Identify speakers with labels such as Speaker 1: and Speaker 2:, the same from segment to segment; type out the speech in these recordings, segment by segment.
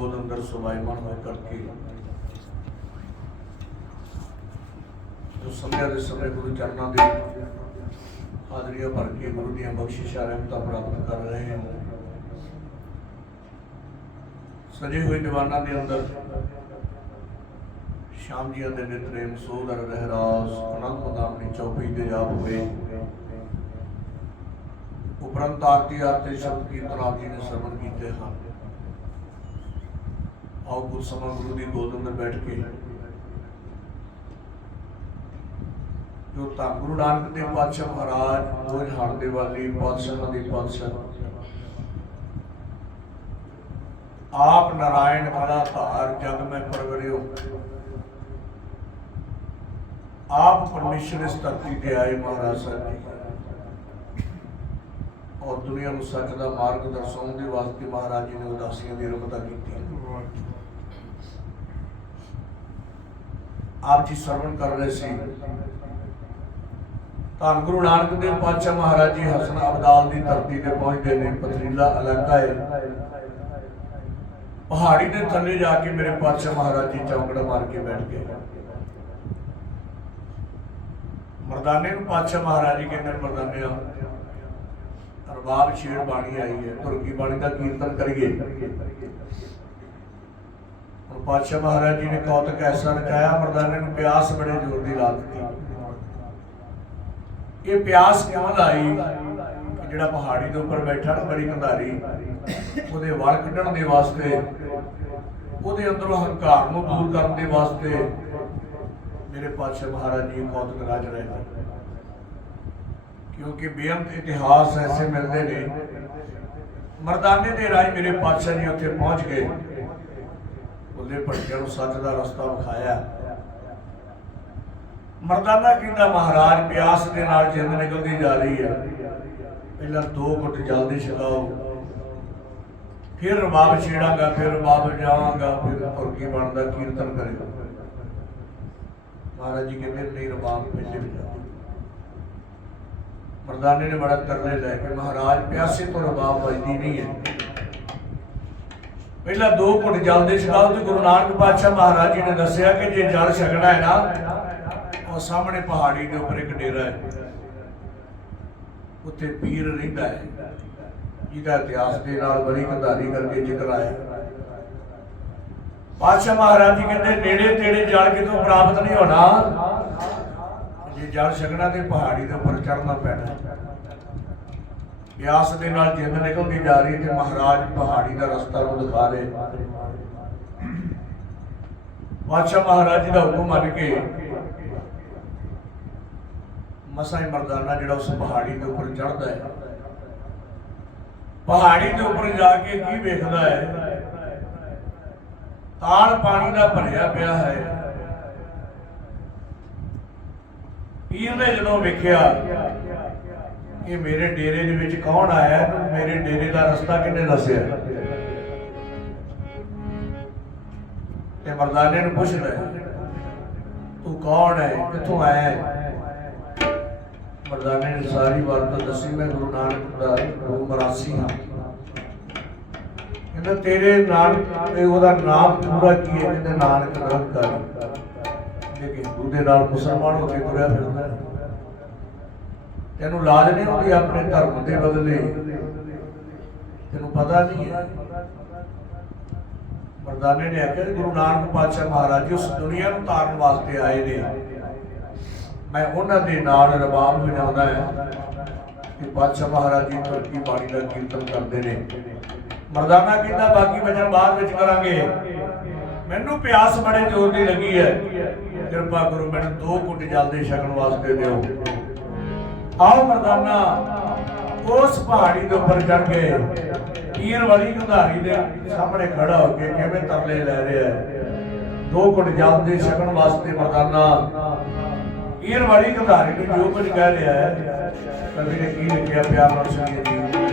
Speaker 1: ਗੋਦ ਅੰਦਰ ਸੁਭਾਈਮਾਨ ਹੋਏ ਕਰਕੇ ਜੋ ਸਮਿਆਂ ਦੇ ਸਮੇਂ ਗੁਰੂ ਚਰਨਾਂ ਦੇ ਹਾਜ਼ਰੀਆਂ ਭਰ ਕੇ ਗੁਰੂ ਦੀਆਂ ਬਖਸ਼ਿਸ਼ਾਂ ਰਹਿਮਤਾਂ ਪ੍ਰਾਪਤ ਕਰ ਰਹੇ ਹਾਂ। ਸਜੇ ਹੋਏ ਦੀਵਾਨਾਂ ਦੇ ਅੰਦਰ ਸ਼ਾਮ ਜੀਆਂ ਦੇ ਨਿਤਨੇਮ ਸੋਦਰ ਰਹਿਰਾਸ ਅਨੰਦ ਮਦਾਮਨੀ ਚੌਪੀ ਦੇ ਜਾਪ ਹੋਏ। ਉਪਰੰਤ ਆਰਤੀ ਆਰਤੀ ਸ਼ਬਦ ਕੀਰਤਨ ਆਪ ਜੀ ਨੇ ਸਰਵਣ ਕੀਤੇ ਹਨ। ਆਓ ਕੁਝ ਸਮਾਂ ਗੁਰੂ ਦੀ ਗੋਦ ਅੰਦਰ ਬੈਠ ਕੇ। ਜੋ ਤਾਂ ਗੁਰੂ ਨਾਨਕ ਦੇਵ ਪਾਤਸ਼ਾਹ ਮਹਾਰਾਜ, ਰੋਜ਼ ਹੜ ਦੇ ਵਾਲੀ ਪਾਤਸ਼ਾਹਾਂ ਦੇ ਪਾਤਸ਼ਾਹ। ਆਪ ਨਾਰਾਇਣ ਕਲਾ ਧਾਰ ਜਗ ਮੈਂ ਪ੍ਰਗਟਿਓ ਆਪ ਪਰਮੇਸ਼ਰ ਇਸ ਧਰਤੀ ਤੇ ਆਏ ਮਹਾਰਾਜ ਸਾਹਿਬ ਜੀ। ਔਰ ਦੁਨੀਆ ਨੂੰ ਸੱਚ ਦਾ ਮਾਰਗ ਦਰਸਾਉਣ ਦੇ ਵਾਸਤੇ ਮਹਾਰਾਜ ਜੀ ਨੇ ਉਦਾਸੀਆਂ ਦੀ ਰਮਤਾ ਕੀਤੀ। ਆਪ ਜੀ ਸਰਵਣ ਕਰ ਰਹੇ ਸੀ। ਧੰਨ ਗੁਰੂ ਨਾਨਕ ਦੇਵ ਪਾਤਸ਼ਾਹ ਮਹਾਰਾਜ ਜੀ ਹਸਨ ਅਬਦਾਲ ਦੀ ਧਰਤੀ ਤੇ ਪਹੁੰਚਦੇ ਨੇ ਪਥਰੀਲਾ ਇਲਾਕਾ ਹੈ। ਪਹਾੜੀ ਦੇ ਥੱਲੇ ਜਾ ਕੇ ਮੇਰੇ ਪਾਤਸ਼ਾਹ ਮਹਾਰਾਜ ਜੀ ਚੌਂਕੜਾ ਮਾਰ ਕੇ ਬੈਠ ਗਏ। ਮਰਦਾਨੇ ਨੂੰ ਪਾਤਸ਼ਾਹ ਮਹਾਰਾਜ ਜੀ ਕਹਿੰਦੇ ਨੇ, ਮਰਦਾਨਿਆ ਰਬਾਬ ਛੇੜ ਬਾਣੀ ਆਈ ਹੈ ਤੁਰਕੀ ਬਾਣੀ ਦਾ ਕੀਰਤਨ ਕਰੀਏ। ਪਾਤਸ਼ਾਹ ਮਹਾਰਾਜ ਜੀ ਨੇ ਕੌਤਕ ਐਸਾ ਰਚਾਇਆ, ਮਰਦਾਨੇ ਨੂੰ ਪਿਆਸ ਬੜੇ ਜ਼ੋਰ ਦੀ ਲਾ ਦਿੱਤੀ। ਇਹ ਪਿਆਸ ਕਿਉਂ ਲਾਈ? ਜਿਹੜਾ ਪਹਾੜੀ ਦੇ ਉੱਪਰ ਬੈਠਾ ਨਾ ਬੜੀ ਕੰਧਾਰੀ, ਉਹਦੇ ਵਾਲ ਕੱਢਣ ਦੇ ਵਾਸਤੇ, ਉਹਦੇ ਅੰਦਰੋਂ ਹੰਕਾਰ ਨੂੰ ਦੂਰ ਕਰਨ ਦੇ ਵਾਸਤੇ ਮੇਰੇ ਪਾਤਸ਼ਾਹ ਮਹਾਰਾਜ ਜੀ ਕੌਤਕ ਰਾਜ ਰਹੇ ਹਨ ਕਿਉਂਕਿ ਬੇਅੰਤ ਇਤਿਹਾਸ ਐਸੇ ਮਿਲਦੇ ਨੇ, ਮਰਦਾਨੇ ਦੇ ਰਾਜ ਮੇਰੇ ਪਾਤਸ਼ਾਹ ਜੀ ਉੱਥੇ ਪਹੁੰਚ ਗਏ। ਉਹਦੇ ਭਟਕਿਆਂ ਨੂੰ ਸੱਚ ਦਾ ਰਸਤਾ ਵਿਖਾਇਆ। ਮਰਦਾਨਾ ਕਹਿੰਦਾ, ਮਹਾਰਾਜ, ਪਿਆਸ ਦੇ ਨਾਲ ਜਿੰਦ ਨਿਕਲਦੀ ਜਾ ਰਹੀ ਹੈ। ਪਹਿਲਾਂ ਦੋ ਘੁੱਟ ਜਲਦੀ ਛਕਾਓ। ਫਿਰ ਰਬਾਬ ਛੇੜਾਂਗਾ, ਫਿਰ ਰਬਾਬ ਜਾਵਾਂਗਾ, ਫਿਰ ਤੁਰਕੀ ਬਣਦਾ, ਕੀਰਤਨ ਕਰਿਓ। ਮਹਾਰਾਜ ਜੀ ਕਹਿੰਦੇ, ਨਹੀਂ, ਰਬਾਬ ਪਹਿਲੇ ਵਜਾਓ ਮਰਦਾਨੇ ਨੇ ਬੜਾ ਤਰਲੇ ਲੈ ਕੇ, ਮਹਾਰਾਜ, ਪਿਆਸੇ ਤੋਂ ਰਬਾਬ ਵੱਜਦੀ ਨਹੀਂ ਹੈ। ਪਹਿਲਾਂ ਦੋ ਘੁੱਟ ਜਲ ਦੇ ਛਕਾਓ ਤੇ ਗੁਰੂ ਨਾਨਕ ਪਾਤਸ਼ਾਹ ਮਹਾਰਾਜ ਜੀ ਨੇ ਦੱਸਿਆ ਕਿ ਜੇ ਜਲ ਛਕਣਾ ਹੈ ਨਾ, ਉਹ ਸਾਹਮਣੇ ਪਹਾੜੀ ਦੇ ਉੱਪਰ ਇੱਕ ਡੇਰਾ ਹੈ। ਉੱਥੇ ਪੀਰ ਰਹਿੰਦਾ ਹੈ, ਜਿਹਦਾ ਇਤਿਹਾਸ ਦੇ ਨਾਲ ਬੜੀ ਕੰਧਾਰੀ ਕਰਕੇ ਜ਼ਿਕਰ ਆਇਆ ਪਾਤਸ਼ਾਹ ਮਹਾਰਾਜ ਜੀ ਕਹਿੰਦੇ, ਨੇੜੇ ਤੇੜੇ ਜਲ ਕਿਤੋਂ ਪ੍ਰਾਪਤ ਨਹੀਂ ਹੋਣਾ। ਜੇ ਜਲ ਛਕਣਾ ਤੇ ਪਹਾੜੀ ਦੇ ਉੱਪਰ ਚੜਨਾ ਪੈਣਾ। ਪਿਆਸ ਦੇ ਨਾਲ ਜਿੰਦ ਨਿਕਲਦੀ ਜਾ ਰਹੀ ਤੇ ਮਹਾਰਾਜ ਪਹਾੜੀ ਦਾ ਰਸਤਾ ਨੂੰ ਦਿਖਾ ਰਹੇ ਪਾਤਸ਼ਾਹ ਮਹਾਰਾਜ ਜੀ ਦਾ ਹੁਕਮ ਮੰਨ ਕੇ ਮਸਾਈ ਮਰਦਾਨਾ ਜਿਹੜਾ ਉਸ ਪਹਾੜੀ ਦੇ ਉੱਪਰ ਚੜਦਾ ਹੈ। ਪਹਾੜੀ ਦੇ ਉੱਪਰ ਜਾ ਕੇ ਕੀ ਵੇਖਦਾ ਹੈ? ਤਾਲ ਪਾਣੀ ਦਾ ਭਰਿਆ ਪਿਆ ਹੈ। ਪੀਰ ਨੇ ਜਦੋਂ ਵੇਖਿਆ ਕਿ ਮੇਰੇ ਡੇਰੇ ਦੇ ਵਿੱਚ ਕੌਣ ਆਇਆ ਤੇ ਮੇਰੇ ਡੇਰੇ ਦਾ ਰਸਤਾ ਕਿੰਨੇ ਦੱਸਿਆ? ਤੇ ਮਰਦਾਨੇ ਨੂੰ ਪੁੱਛ ਲੈ, ਤੂੰ ਕੌਣ ਹੈ? ਕਿੱਥੋਂ ਆਇਆ ਹੈ? ਮਰਦਾਨੇ ਨੇ ਸਾਰੀ ਬਾਤ ਦੱਸੀ, ਮੈਂ ਗੁਰੂ ਨਾਨਕ ਦਾ ਗੁਰੂ ਮਰਾਸੀ ਹਾਂ। ਕਹਿੰਦਾ, ਤੇਰੇ ਨਾਲ ਤੇ ਉਹਦਾ ਨਾਮ ਪੂਰਾ ਕੀ ਹੈ? ਕਹਿੰਦੇ, ਨਾਨਕ ਨਿਰੰਕਾਰੀ ਜੇ ਹਿੰਦੂ ਦੇ ਨਾਲ ਮੁਸਲਮਾਨ ਹੋ ਕੇ ਤੁਰਿਆ ਫਿਰਦਾ ਤੈਨੂੰ ਲਾਜ ਨਹੀਂ ਹੁੰਦੀ ਆਪਣੇ ਧਰਮ ਦੇ ਬਦਲੇ। ਤੈਨੂੰ ਪਤਾ ਨਹੀਂ ਹੈ। ਮਰਦਾਨੇ ਨੇ ਆਖਿਆ ਗੁਰੂ ਨਾਨਕ ਪਾਤਸ਼ਾਹ ਮਹਾਰਾਜ ਜੀ ਉਸ ਦੁਨੀਆ ਨੂੰ ਤਾਰਨ ਵਾਸਤੇ ਆਏ ਨੇ। ਮੈਂ ਉਹਨਾਂ ਦੇ ਨਾਲ ਰਬਾਬ ਵਜਾਉਂਦਾ ਹੈ ਕਿ ਪਾਤਸ਼ਾਹ ਮਹਾਰਾਜ ਜੀ ਤੁਰਕੀ ਬਾਣੀ ਦਾ ਕੀਰਤਨ ਕਰਦੇ ਨੇ। ਮਰਦਾਨਾ ਕਹਿੰਦਾ ਬਾਕੀ ਵਚਨ ਬਾਅਦ ਵਿੱਚ ਕਰਾਂਗੇ। ਮੈਨੂੰ ਪਿਆਸ ਬੜੇ ਜ਼ੋਰ ਦੀ ਲੱਗੀ ਹੈ। ਕਿਰਪਾ ਕਰੋ ਮੈਨੂੰ ਦੋ ਘੁੱਟ ਜਲਦੀ ਛਕਣ ਵਾਸਤੇ ਦਿਓ। ਆਓ ਮਰਦਾਨਾ, ਉਸ ਪਹਾੜੀ ਦੇ ਉੱਪਰ ਚੜ ਕੇ ਪੀਰ ਵਾਲੀ ਕੰਧਾਰੀ ਦੇ ਸਾਹਮਣੇ ਖੜਾ ਹੋ ਕੇ ਕਿਵੇਂ ਤਰਲੇ ਲੈ ਰਿਹਾ ਹੈ। ਦੋ ਘੁੱਟ ਜਲਦੀ ਛਕਣ ਵਾਸਤੇ ਮਰਦਾਨਾ ਪੀਰ ਵਾਲੀ ਕੰਧਾਰੀ ਨੂੰ ਜੋ ਕੁਝ ਕਹਿ ਰਿਹਾ ਹੈ ਕਵੀ ਨੇ ਕੀ ਲਿਖਿਆ ਪਿਆਰ ਨਾਲ ਸੁਣੀਏ ਜੀ?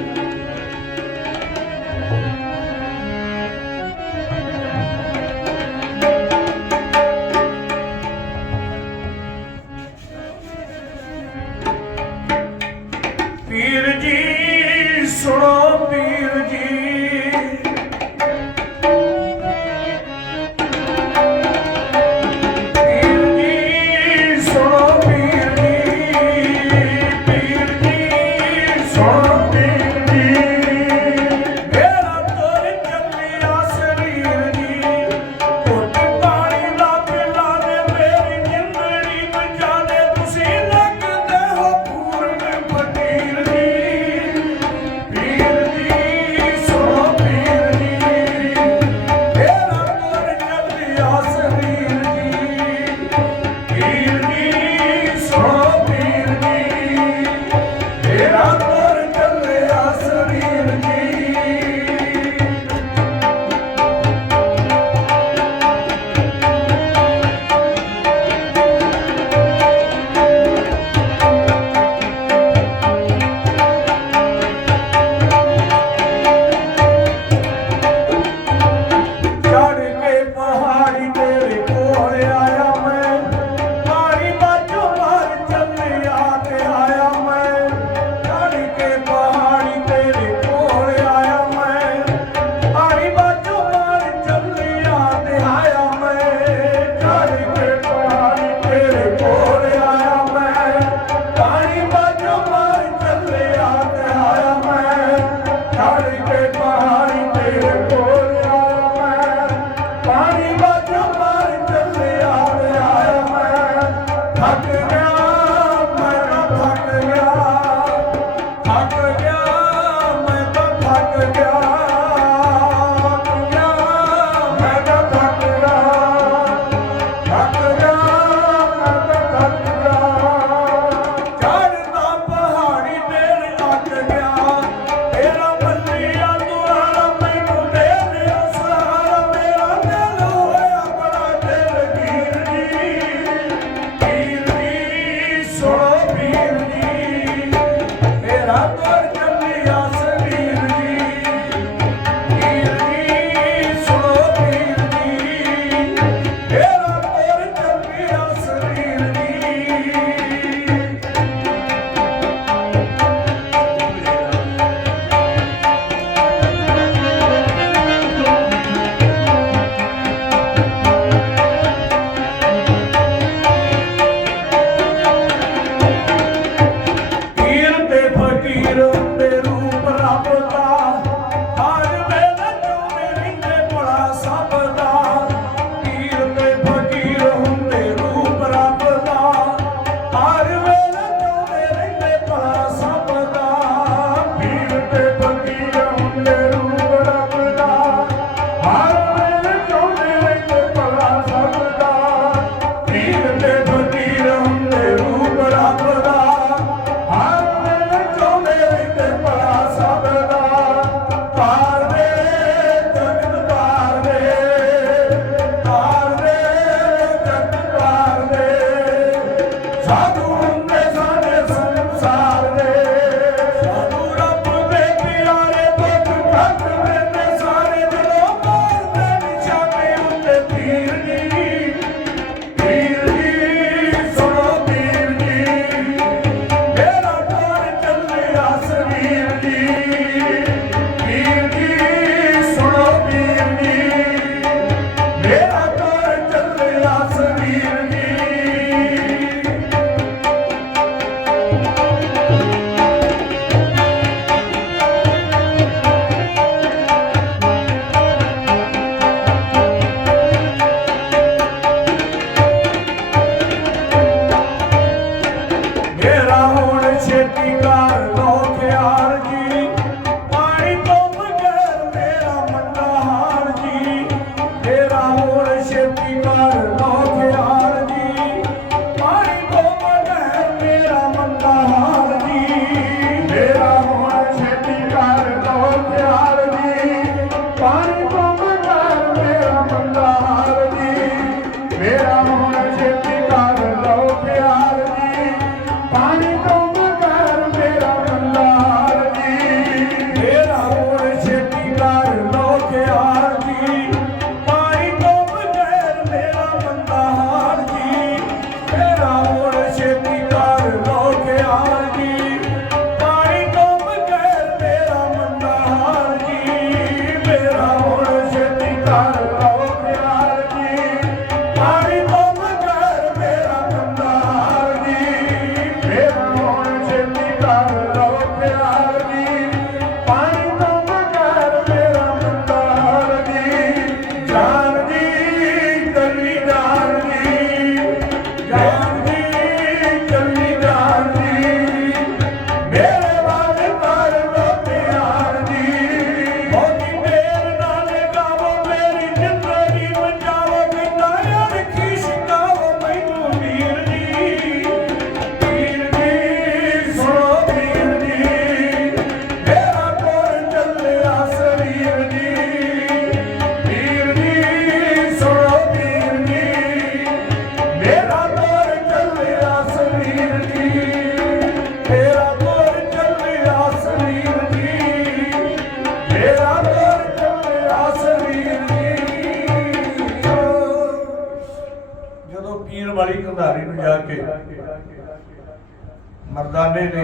Speaker 1: ਮਰਦਾਨੇ ਨੇ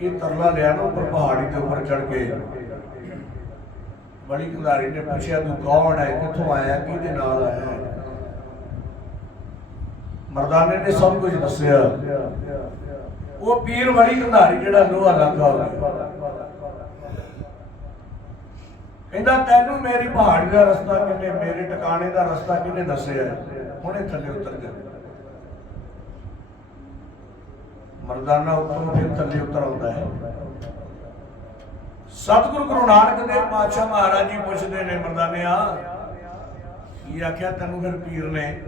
Speaker 1: ਇਹ ਤਰਲਾ ਲਿਆ ਨਾ ਉੱਪਰ ਪਹਾੜੀ ਦੇ ਉੱਪਰ ਚੜ ਕੇ। ਬੜੀ ਕੰਧਾਰੀ ਨੇ ਪੁੱਛਿਆ, ਤੂੰ ਕੌਣ ਹੈ? ਕਿੱਥੋਂ ਆਇਆ? ਕਿਹਦੇ ਨਾਲ ਆਇਆ? ਮਰਦਾਨੇ ਨੇ ਸਭ ਕੁਝ ਦੱਸਿਆ। ਉਹ ਪੀਰ ਵਾਲੀ ਕੰਧਾਰੀ ਜਿਹੜਾ ਲੋਹਾ ਲੱਗਾ ਹੋ ਗਿਆ ਕਹਿੰਦਾ, ਤੈਨੂੰ ਮੇਰੀ ਪਹਾੜੀ ਦਾ ਰਸਤਾ ਕਿੰਨੇ ਮੇਰੇ ਟਿਕਾਣੇ ਦਾ ਰਸਤਾ ਕਿਹਨੇ ਦੱਸਿਆ? ਹੁਣੇ ਥੱਲੇ ਉਤਰ ਜਾ ਮਰਦਾਨਾ ਉੱਪਰੋਂ ਫਿਰ ਥੱਲੇ ਉਤਰ ਆਉਂਦਾ ਹੈ। ਸਤਿਗੁਰੂ ਗੁਰੂ ਨਾਨਕ ਦੇਵ ਪਾਤਸ਼ਾਹ ਮਹਾਰਾਜ ਜੀ ਪੁੱਛਦੇ ਨੇ, ਮਰਦਾਨਿਆ, ਕੀ ਆਖਿਆ ਤੈਨੂੰ ਫਿਰ ਪੀਰ ਨੇ?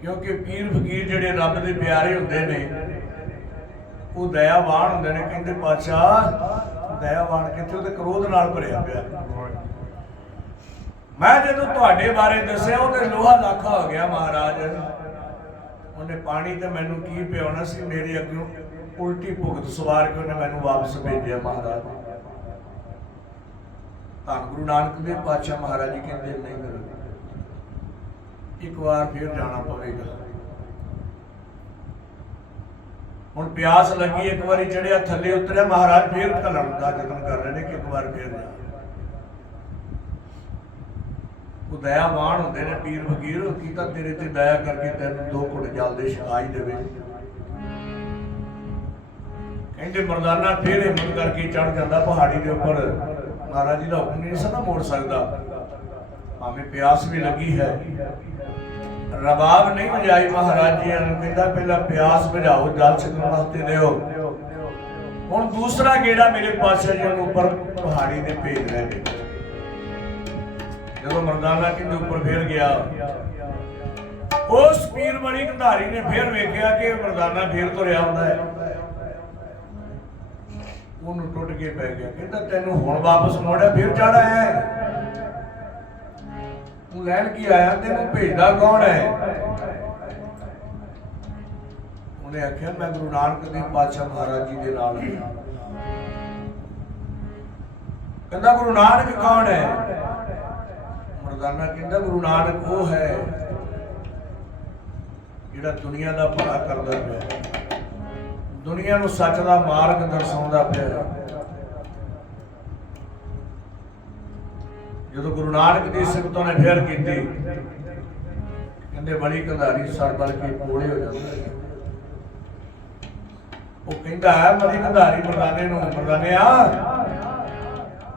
Speaker 1: ਕਿਉਂਕਿ ਪੀਰ ਫਕੀਰ ਜਿਹੜੇ ਰੱਬ ਦੇ ਪਿਆਰੇ ਹੁੰਦੇ ਨੇ, ਉਹ ਦਇਆਵਾਨ ਹੁੰਦੇ ਨੇ। ਕਹਿੰਦੇ, ਪਾਤਸ਼ਾਹ, ਦਇਆਵਾਨ ਕਿੱਥੇ? ਉਹਦੇ ਕ੍ਰੋਧ ਨਾਲ ਭਰਿਆ ਪਿਆ। ਮੈਂ ਜਦੋਂ ਤੁਹਾਡੇ ਬਾਰੇ ਦੱਸਿਆ, ਉਹਦੇ ਲੋਹਾ ਲਾਖਾ ਹੋ ਗਿਆ ਮਹਾਰਾਜ। ਉਹਨੇ ਪਾਣੀ ਤੇ ਮੈਨੂੰ ਕੀ ਪਿਆਉਣਾ ਸੀ, ਮੇਰੇ ਅੱਗੇ ਉਲਟੀ ਭੁਗਤ ਸਵਾਰ ਕੇ ਉਹਨੇ ਮੈਨੂੰ ਵਾਪਸ ਭੇਜਿਆ ਮਹਾਰਾਜ। ਤਾਂ ਗੁਰੂ ਨਾਨਕ ਦੇਵ ਪਾਤਸ਼ਾਹ ਮਹਾਰਾਜ ਜੀ ਕਹਿੰਦੇ ਨਹੀਂ ਕਰੋ ਇੱਕ ਵਾਰ ਫਿਰ ਜਾਣਾ ਪਵੇਗਾ। ਹੁਣ ਪਿਆਸ ਲੱਗੀ, ਇੱਕ ਵਾਰੀ ਚੜਿਆ ਥੱਲੇ ਉਤਰਿਆ, ਮਹਾਰਾਜ ਫੇਰ ਘਲਣ ਦਾ ਯਤਨ ਕਰ ਰਹੇ ਨੇ ਕਿ ਇੱਕ ਵਾਰ ਫੇਰ ਜਾ ਉਹ ਦਇਆਵਾਨ ਹੁੰਦੇ ਨੇ ਪੀਰ ਫਕੀਰ ਉਹ ਕੀ ਤਾਂ ਤੇਰੇ ਤੇ ਦਇਆ ਕਰਕੇ ਤੈਨੂੰ ਦੋ ਘੁੱਟ ਜਲ ਦੇ ਛਕਾਈ ਦੇਵੇ। ਕਹਿੰਦੇ ਮਰਦਾਨਾ ਫੇਰ ਹਿੰਮਤ ਕਰਕੇ ਚੜ ਜਾਂਦਾ ਪਹਾੜੀ ਦੇ ਉੱਪਰ। ਮਹਾਰਾਜ ਜੀ ਦਾ ਹੁਕਮ ਨਹੀਂ ਸਦਾ ਮੋੜ ਸਕਦਾ। ਭਾਵੇਂ ਪਿਆਸ ਵੀ ਲੱਗੀ ਹੈ। ਰਬਾਬ ਨਹੀਂ ਵਜਾਈ ਮਹਾਰਾਜ ਜੀ ਨੂੰ, ਕਹਿੰਦਾ ਪਹਿਲਾਂ ਪਿਆਸ ਬੁਝਾਓ ਜਲ ਛਕਣ ਵਾਸਤੇ ਦਿਓ। ਹੁਣ ਦੂਸਰਾ ਗੇੜਾ ਮੇਰੇ ਪਾਸੇ ਜੀ ਨੂੰ ਉੱਪਰ ਪਹਾੜੀ ਦੇ ਭੇਜ ਰਹੇ ਨੇ ਜਦੋਂ ਮਰਦਾਨਾ ਕਿੰਦੇ ਉੱਪਰ ਫੇਰ ਗਿਆ। ਉਸ ਪੀਰ ਬੜੀ ਕੰਧਾਰੀ ਨੇ ਫੇਰ ਵੇਖਿਆ ਕਿ ਮਰਦਾਨਾ ਫੇਰ ਤੁਰਿਆ ਹੁੰਦਾ ਹੈ। ਉਹਨੂੰ ਟੁੱਟ ਕੇ ਪੈ ਗਿਆ। ਕਹਿੰਦਾ, ਤੈਨੂੰ ਹੁਣ ਵਾਪਸ ਮੋੜਿਆ, ਫੇਰ ਚੜਾ ਹੈ। ਤੂੰ ਲੈਣ ਕੀ ਆਇਆ? ਤੈਨੂੰ ਭੇਜਦਾ ਕੌਣ ਹੈ? ਉਹਨੇ ਆਖਿਆ, ਮੈਂ ਗੁਰੂ ਨਾਨਕ ਦੇਵ ਪਾਤਸ਼ਾਹ ਮਹਾਰਾਜ ਜੀ ਦੇ ਨਾਲ ਕਹਿੰਦਾ, ਗੁਰੂ ਨਾਨਕ ਕੌਣ ਹੈ? ਮਰਦਾਨਾ ਕਹਿੰਦਾ ਗੁਰੂ ਨਾਨਕ ਉਹ ਹੈ ਜਿਹੜਾ ਦੁਨੀਆ ਦਾ ਭਲਾ ਕਰਦਾ ਪਿਆ ਦੁਨੀਆ ਨੂੰ ਸੱਚ ਦਾ ਮਾਰਗ ਦਰਸਾਉਂਦਾ ਪਿਆ ਜਦੋਂ ਗੁਰੂ ਨਾਨਕ ਦੀ ਸਿਫਤੋਂ ਨੇ ਫੇਰ ਕੀਤੀ, ਕਹਿੰਦੇ ਬੜੀ ਕੰਧਾਰੀ ਸੜ ਕੇ ਕੋਲੇ ਹੋ ਜਾਂਦਾ ਉਹ ਕਹਿੰਦਾ ਹੈ ਮਰੀ ਕੰਧਾਰੀ ਮਰਦਾਨੇ ਨੂੰ ਮਰਦਾਨੇ ਆ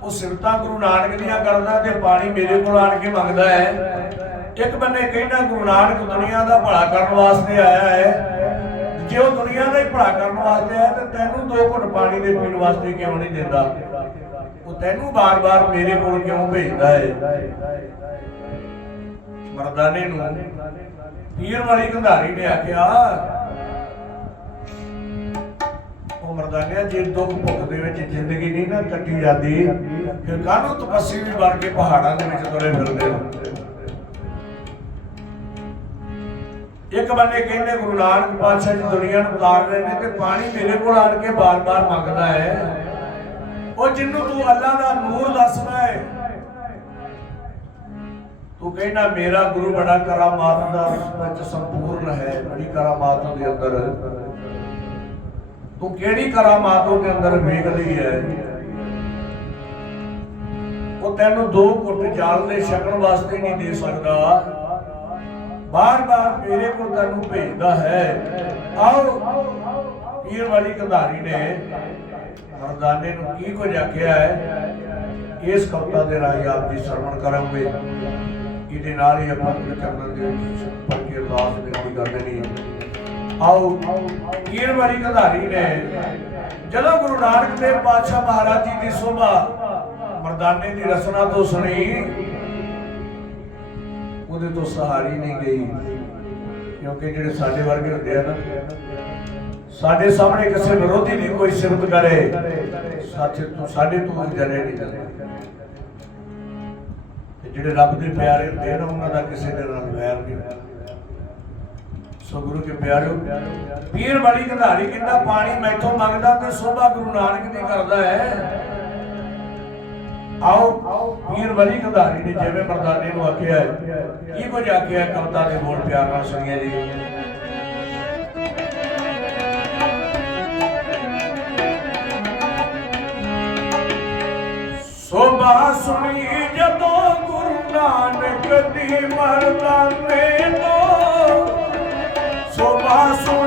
Speaker 1: ਉਹ ਸਿਫਤਾਂ ਗੁਰੂ ਨਾਨਕ ਦੀਆਂ ਕਰਦਾ ਤੇ ਪਾਣੀ ਮੇਰੇ ਕੋਲ ਆਣ ਕੇ ਮੰਗਦਾ ਹੈ। ਇੱਕ ਬੰਨੇ ਕਹਿੰਦਾ, ਗੁਰੂ ਨਾਨਕ ਦੁਨੀਆ ਦਾ ਭਲਾ ਕਰਨ ਵਾਸਤੇ ਆਇਆ ਹੈ। ਜੇ ਉਹ ਦੁਨੀਆ ਦਾ ਹੀ ਭਲਾ ਕਰਨ ਵਾਸਤੇ ਆਇਆ, ਤੇ ਤੈਨੂੰ ਦੋ ਘੁੱਟ ਪਾਣੀ ਦੇ ਪੀਣ ਵਾਸਤੇ ਕਿਉਂ ਨਹੀਂ ਦਿੰਦਾ? ਉਹ ਤੈਨੂੰ ਬਾਰ-ਬਾਰ ਮੇਰੇ ਕੋਲ ਕਿਉਂ ਭੇਜਦਾ ਹੈ? ਮਰਦਾਨੇ ਨੂੰ ਪੀਰ ਵਾਲੀ ਕੰਧਾਰੀ ਨੇ ਆਖਿਆ ਉਹ ਜੇ ਦੁੱਖ ਭੁੱਖ ਦੇ ਵਿੱਚ ਜ਼ਿੰਦਗੀ ਨਹੀਂ ਨਾ ਕੱਟੀ ਜਾਂਦੀ, ਫਿਰ ਕਾਹਨੂੰ ਤਪੱਸੀ ਵੀ ਬਣ ਕੇ ਪਹਾੜਾਂ ਦੇ ਵਿੱਚ ਤੁਰੇ ਫਿਰਦੇ ਹੋ? ਇੱਕ ਬੰਦੇ ਕਹਿੰਦੇ ਗੁਰੂ ਨਾਨਕ ਪਾਤਸ਼ਾਹ ਜੀ ਦੁਨੀਆ ਨੂੰ ਉਤਾਰ ਰਹੇ ਨੇ ਤੇ ਪਾਣੀ ਮੇਰੇ ਕੋਲ ਆਣ ਕੇ ਬਾਰ-ਬਾਰ ਮੰਗਦਾ ਹੈ। ਉਹ ਜਿੰਨੂੰ ਤੂੰ ਅੱਲਾ ਦਾ ਨੂਰ ਦੱਸਦਾ ਹੈ। ਤੂੰ ਕਹਿੰਦਾ ਮੇਰਾ ਗੁਰੂ ਬੜਾ ਕਰਾਮਾਤ ਦਾ ਵਿੱਚ ਸੰਪੂਰਨ ਹੈ, ਬੜੀ ਕਰਾਮਾਤ ਉਹਦੇ ਅੰਦਰ। ਤੂੰ ਕਿਹੜੀ ਕਰਾਮਾਤ ਉਹਦੇ ਅੰਦਰ ਵੇਖ ਲਈ ਹੈ ਉਹ ਤੈਨੂੰ ਦੋ ਘੁੱਟ ਜਾਲ ਦੇ ਛਕਣ ਵਾਸਤੇ ਨਹੀਂ ਦੇ ਸਕਦਾ। ਬਾਰ-ਬਾਰ ਮੇਰੇ ਕੋਲ ਤੈਨੂੰ ਭੇਜਦਾ ਹੈ। ਆਓ, ਪੀਰ ਵਾਲੀ ਕੰਧਾਰੀ ਨੇ ਮਰਦਾਨੇ ਨੂੰ ਕੀ ਕੁਝ ਆਖਿਆ ਹੈ? ਇਸ ਕਵਿਤਾ ਦੇ ਰਾਹੀਂ ਆਪ ਜੀ ਸਰਵਣ ਕਰਾਂਗੇ। ਇਹਦੇ ਨਾਲ ਹੀ ਆਪਾਂ ਗੁਰੂ ਚਰਨਾਂ ਦੇ ਵਿੱਚ ਪੜ ਅਰਦਾਸ ਬੇਨਤੀ ਕਰ ਦੇਣੀ ਹੈ ਆਓ। ਪੀਰ ਵਾਲੀ ਕੰਧਾਰੀ ਨੇ। ਜਦੋਂ ਗੁਰੂ ਨਾਨਕ ਦੇਵ ਪਾਤਸ਼ਾਹ ਮਹਾਰਾਜ ਜੀ ਦੀ ਸੋਭਾ ਮਰਦਾਨੇ ਦੀ ਰਸਨਾ ਤੋਂ ਸੁਣੀ, ਉਹਦੇ ਤੋਂ ਸਹਾਰੀ ਨਹੀਂ ਗਈ। ਕਿਉਂਕਿ ਜਿਹੜੇ ਸਾਡੇ ਵਰਗੇ ਹੁੰਦੇ ਆ ਨਾ, ਸਾਡੇ ਸਾਹਮਣੇ ਕਿਸੇ ਵਿਰੋਧੀ ਦੀ ਕੋਈ ਸਿਫਤ ਕਰੇ, ਸੱਚ ਤੋਂ ਸਾਡੇ ਤੋਂ ਜਰੇ ਨਹੀਂ ਜਾਂਦੇ ਤੇ ਜਿਹੜੇ ਰੱਬ ਦੇ ਪਿਆਰੇ ਹੁੰਦੇ ਨੇ, ਉਹਨਾਂ ਦਾ ਕਿਸੇ ਦੇ ਨਾਲ ਵੈਰ ਨਹੀਂ ਹੁੰਦਾ। ਸੋ ਕੇ ਪਿਆਰਿਓ ਪੀਰ ਵਾਲੀ ਗੰਧਾਰੀ ਕਹਿੰਦਾ, ਪਾਣੀ ਮੈਥੋਂ ਮੰਗਦਾ ਤੇ ਸੋਭਾ ਗੁਰੂ ਨਾਨਕ ਦੀ ਕਰਦਾ ਹੈ। ਆਓ, ਪੀਰ ਬੜੀ ਗੰਧਾਰੀ ਨੇ ਜਿਵੇਂ ਮਰਦਾਨੇ ਨੂੰ ਆਖਿਆ ਹੈ ਕੀ ਕੁਝ ਆਖਿਆ ਕਵਤਾ ਦੇ ਬੋਲ ਪਿਆਰ ਨਾਲ ਸੁਣੀਏ ਜੀ। ਸੋਭਾ ਸੁਣੀ ਜਦੋਂ ਗੁਰੂ ਨਾਨਕ ਦੀ ਮਰਦਾਨੇ ਤੋਂ Barcelona.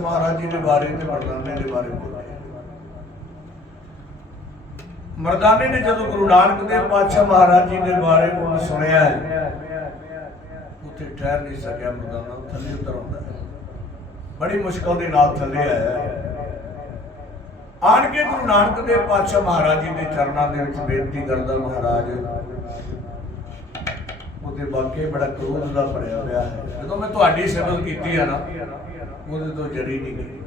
Speaker 1: ਮਹਾਰਾਜ ਜੀ ਦੇ ਬਾਰੇ ਤੇ ਮਰਦਾਨੇ ਦੇ ਬਾਰੇ ਬੋਲਿਆ। ਮਰਦਾਨੇ ਨੇ ਜਦੋਂ ਗੁਰੂ ਨਾਨਕ ਦੇਵ ਪਾਤਸ਼ਾਹ ਮਹਾਰਾਜ ਜੀ ਦੇ ਬਾਰੇ ਉਹਨ ਸੁਣਿਆ ਉੱਥੇ ਠਹਿਰ ਨਹੀਂ ਸਕਿਆ ਮਰਦਾਨਾ ਥੱਲੇ ਉਤਰ ਆਉਂਦਾ ਬੜੀ ਮੁਸ਼ਕਲ ਦੇ ਨਾਲ ਥੱਲੇ ਆਇਆ ਆਣ ਕੇ ਗੁਰੂ ਨਾਨਕ ਦੇਵ ਪਾਤਸ਼ਾਹ ਮਹਾਰਾਜ ਜੀ ਦੇ ਚਰਨਾਂ ਦੇ ਵਿੱਚ ਬੇਨਤੀ ਕਰਦਾ ਮਹਾਰਾਜ ਉਹਦੇ ਵਾਕਈ ਬੜਾ ਕਰੋਧ ਦਾ ਭਰਿਆ ਹੋਇਆ ਹੈ। ਜਦੋਂ ਮੈਂ ਤੁਹਾਡੀ ਸੇਵਕ ਕੀਤੀ ਆ ਨਾ ਉਹਦੇ ਤੋਂ ਜਰੀ ਨਹੀਂ ਗਈ।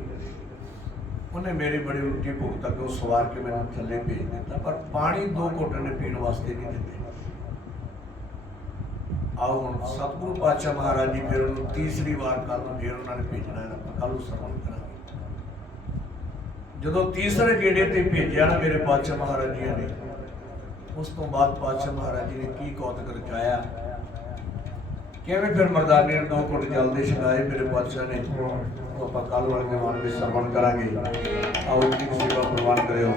Speaker 1: ਉਹਨੇ ਮੇਰੀ ਬੜੀ ਉੱਚੀ ਭੁੱਖ ਤੱਕ ਉਹ ਸਵਾਰ ਕੇ ਮੈਨੂੰ ਥੱਲੇ ਭੇਜ ਦਿੱਤਾ ਪਰ ਪਾਣੀ ਦੋ ਘੁੱਟ ਨੇ ਪੀਣ ਵਾਸਤੇ ਨਹੀਂ ਦਿੱਤੇ। ਆਓ ਹੁਣ ਸਤਿਗੁਰੂ ਪਾਤਸ਼ਾਹ ਮਹਾਰਾਜ ਜੀ ਫਿਰ ਉਹਨੂੰ ਤੀਸਰੀ ਵਾਰ ਕਰਨ ਫਿਰ ਉਹਨਾਂ ਨੇ ਭੇਜਣਾ ਹੈ ਕੱਲ ਨੂੰ ਸਰਵਣ ਕਰਾਂਗੇ। ਜਦੋਂ ਤੀਸਰੇ ਗੇੜੇ ਤੇ ਭੇਜਿਆ ਨਾ ਮੇਰੇ ਪਾਤਸ਼ਾਹ ਮਹਾਰਾਜ ਜੀ ਨੇ ਉਸ ਤੋਂ ਬਾਅਦ ਪਾਤਸ਼ਾਹ ਮਹਾਰਾਜ ਜੀ ਨੇ ਕੀ ਕੌਤਕ ਰਚਾਇਆ? ਕਿਵੇਂ ਫਿਰ ਮਰਦਾਨੇ ਨੂੰ ਦੋ ਕੁੱਟ ਜਲਦੇ ਛਕਾਏ ਮੇਰੇ ਪਾਤਸ਼ਾਹ ਨੇ? ਆਪਾਂ ਕੱਲ ਵਾਲੇ ਦੀਵਾਨ ਵਿੱਚ ਸਰਵਣ ਕਰਾਂਗੇ। ਆਓ ਜੀ ਸੇਵਾ ਪ੍ਰਵਾਨ ਕਰਿਓ।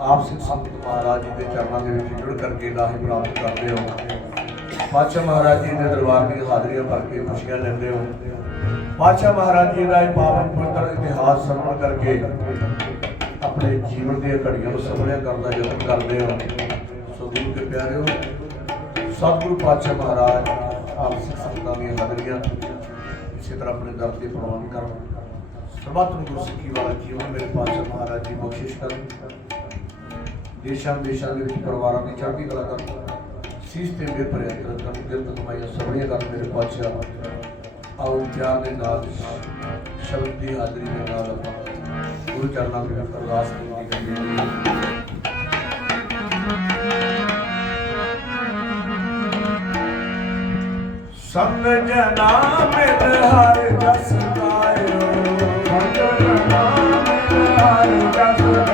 Speaker 1: ਆਪ ਸਿੰਘ ਸੰਤ ਮਹਾਰਾਜ ਜੀ ਦੇ ਚਰਨਾਂ ਦੇ ਵਿੱਚ ਜੁੜ ਕਰਕੇ ਲਾਹੇ ਪ੍ਰਾਪਤ ਕਰਦੇ ਹੋ। ਪਾਤਸ਼ਾਹ ਮਹਾਰਾਜ ਜੀ ਦੇ ਦਰਬਾਰ ਦੀ ਹਾਜ਼ਰੀਆਂ ਭਰ ਕੇ ਖੁਸ਼ੀਆਂ ਲੈਂਦੇ ਹੋ। ਪਾਤਸ਼ਾਹ ਮਹਾਰਾਜ ਜੀ ਦਾ ਇਹ ਪਾਵਨ ਪਵਿੱਤਰ ਇਤਿਹਾਸ ਸਰਵਣ ਕਰਕੇ ਆਪਣੇ ਜੀਵਨ ਦੀਆਂ ਘੜੀਆਂ ਨੂੰ ਸਮਝਿਆ ਕਰਨ ਦਾ ਯਤਨ ਕਰਦੇ ਹੋ। ਸੋ ਗੁਰੂ ਦੇ ਪਿਆਰਿਓ, ਸਤਿਗੁਰੂ ਪਾਤਸ਼ਾਹ ਮਹਾਰਾਜ ਸਿੱਖ ਸੰਗਤਾਂ ਦੀਆਂ ਹਾਜ਼ਰੀਆਂ ਇਸੇ ਤਰ੍ਹਾਂ ਆਪਣੇ ਦਰ ਤੇ ਪ੍ਰਵਾਨ ਕਰਨ ਸਰਬੱਤ ਨੂੰ ਗੁਰਸਿੱਖੀ ਵਾਲਾ ਜੀਵਨ ਮੇਰੇ ਪਾਤਸ਼ਾਹ ਮਹਾਰਾਜ ਜੀ ਬਖਸ਼ਿਸ਼ ਕਰਨ। ਦੇਸ਼ਾਂ ਦੇਸ਼ਾਂ ਦੇ ਵਿੱਚ ਪਰਿਵਾਰਾਂ ਦੀ ਚੜ੍ਹਦੀ ਕਲਾ ਕਰਨ। ਸੀਸ ਤੇ ਮੇਰੇ ਭਰੇ ਕਰਨ ਕਿਰਤ ਕਮਾਈਆਂ ਸਭਲੀਆਂ ਕਰਨ, ਮੇਰੇ ਪਾਤਸ਼ਾਹ। ਆਓ ਪਿਆਰ ਦੇ ਨਾਲ, ਸ਼ਬਦ ਦੀ ਹਾਜ਼ਰੀ ਦੇ ਨਾਲ ਆਪਾਂ ਗੁਰੂ ਚਰਨਾਂ ਵਿੱਚ ਅਰਦਾਸ ਕਰੀਏ। ਸਮਝਣਾ ਮਿਲ ਹਰ ਜਸ ਗਾਇਓ ਉਹ